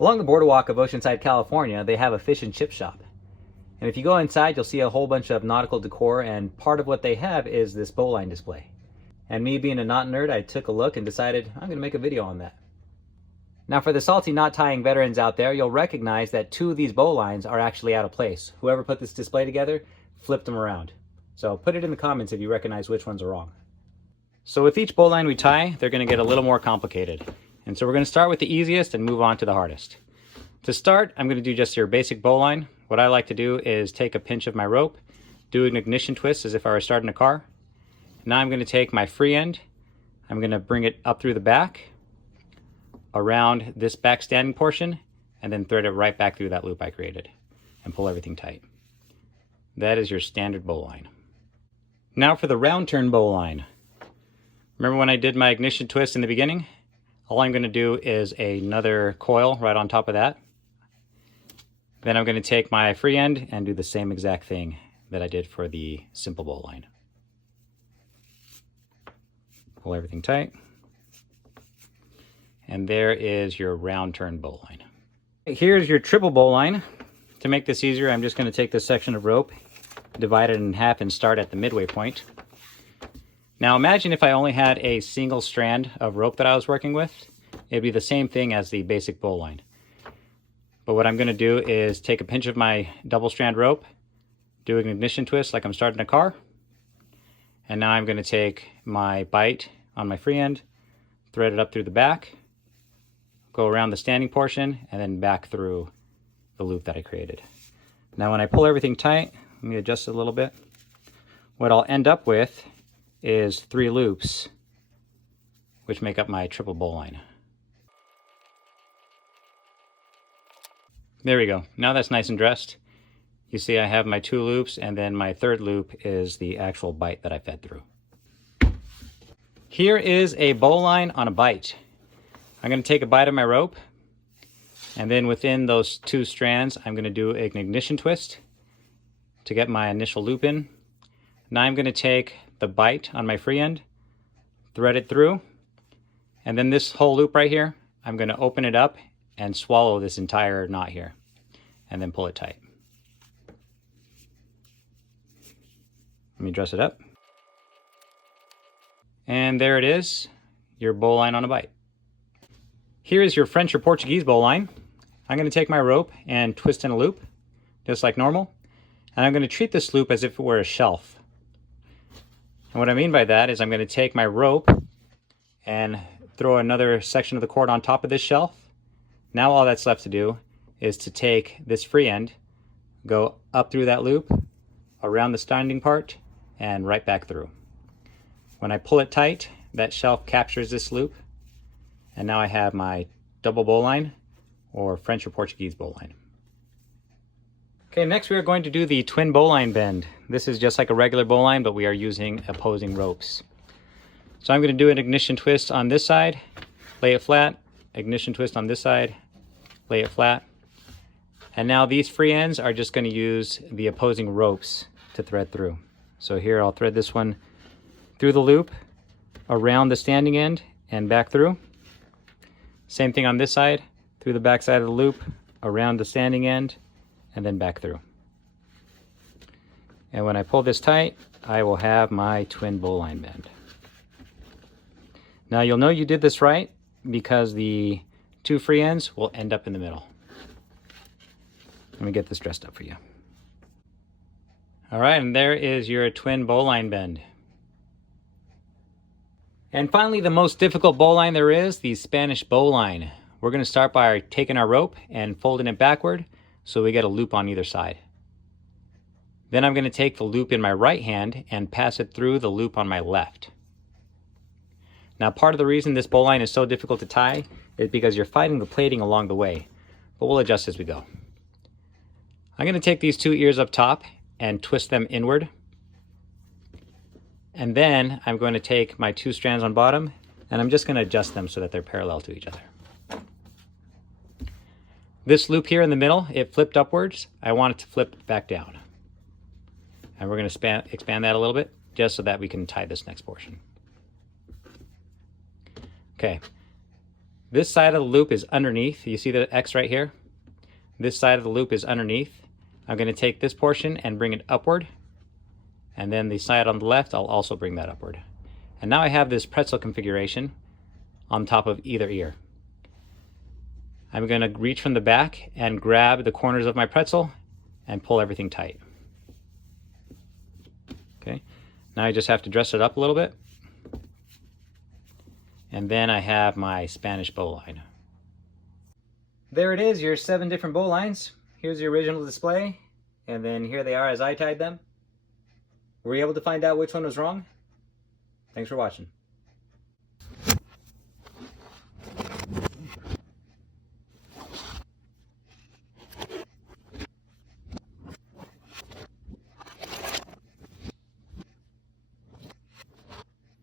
Along the boardwalk of Oceanside, California, they have a fish and chip shop. And if you go inside, you'll see a whole bunch of nautical decor, and part of what they have is this bowline display. And me being a knot nerd, I took a look and decided I'm going to make a video on that. Now for the salty knot tying veterans out there, you'll recognize that two of these bowlines are actually out of place. Whoever put this display together flipped them around. So put it in the comments if you recognize which ones are wrong. So with each bowline we tie, they're going to get a little more complicated. And so we're going to start with the easiest and move on to the hardest. To start, I'm going to do just your basic bowline. What I like to do is take a pinch of my rope, do an ignition twist as if I were starting a car. Now I'm going to take my free end, I'm going to bring it up through the back, around this back standing portion, and then thread it right back through that loop I created and pull everything tight. That is your standard bowline. Now for the round turn bowline. Remember when I did my ignition twist in the beginning? All I'm going to do is another coil right on top of that. Then I'm going to take my free end and do the same exact thing that I did for the simple bowline. Pull everything tight. And there is your round turn bowline. Here's your triple bowline. To make this easier, I'm just going to take this section of rope, divide it in half, and start at the midway point. Now imagine if I only had a single strand of rope that I was working with. It'd be the same thing as the basic bowline. But what I'm going to do is take a pinch of my double strand rope, do an ignition twist like I'm starting a car, and now I'm going to take my bight on my free end, thread it up through the back, go around the standing portion, and then back through the loop that I created. Now when I pull everything tight, let me adjust it a little bit. What I'll end up with is 3 loops, which make up my triple bowline. There we go. Now that's nice and dressed. You see I have my 2 loops, and then my third loop is the actual bight that I fed through. Here is a bowline on a bight. I'm going to take a bight of my rope, and then within those 2 strands, I'm going to do an ignition twist to get my initial loop in. Now I'm going to take the bight on my free end, thread it through, and then this whole loop right here, I'm going to open it up and swallow this entire knot here, and then pull it tight. Let me dress it up. And there it is, your bowline on a bight. Here is your French or Portuguese bowline. I'm going to take my rope and twist in a loop, just like normal. And I'm going to treat this loop as if it were a shelf. And what I mean by that is I'm going to take my rope and throw another section of the cord on top of this shelf. Now all that's left to do is to take this free end, go up through that loop, around the standing part, and right back through. When I pull it tight, that shelf captures this loop, and now I have my double bowline, or French or Portuguese bowline. Okay, next we are going to do the twin bowline bend. This is just like a regular bowline, but we are using opposing ropes. So I'm going to do an ignition twist on this side, lay it flat, ignition twist on this side, lay it flat. And now these free ends are just going to use the opposing ropes to thread through. So here I'll thread this one through the loop, around the standing end, and back through. Same thing on this side, through the back side of the loop, around the standing end, and then back through. And when I pull this tight, I will have my twin bowline bend. Now you'll know you did this right because the 2 free ends will end up in the middle. Let me get this dressed up for you. All right, and there is your twin bowline bend. And finally, the most difficult bowline there is, the Spanish bowline. We're going to start by taking our rope and folding it backward so we get a loop on either side. Then I'm going to take the loop in my right hand and pass it through the loop on my left. Now part of the reason this bowline is so difficult to tie is because you're fighting the plating along the way, but we'll adjust as we go. I'm going to take these 2 ears up top and twist them inward. And then I'm going to take my 2 strands on bottom and I'm just going to adjust them so that they're parallel to each other. This loop here in the middle, it flipped upwards. I want it to flip back down. And we're going to expand that a little bit just so that we can tie this next portion. Okay. This side of the loop is underneath. You see the X right here? This side of the loop is underneath. I'm going to take this portion and bring it upward. And then the side on the left, I'll also bring that upward. And now I have this pretzel configuration on top of either ear. I'm going to reach from the back and grab the corners of my pretzel and pull everything tight. Okay, now I just have to dress it up a little bit. And then I have my Spanish bowline. There it is, your 7 different bowlines. Here's the original display, and then here they are as I tied them. Were you able to find out which one was wrong? Thanks for watching.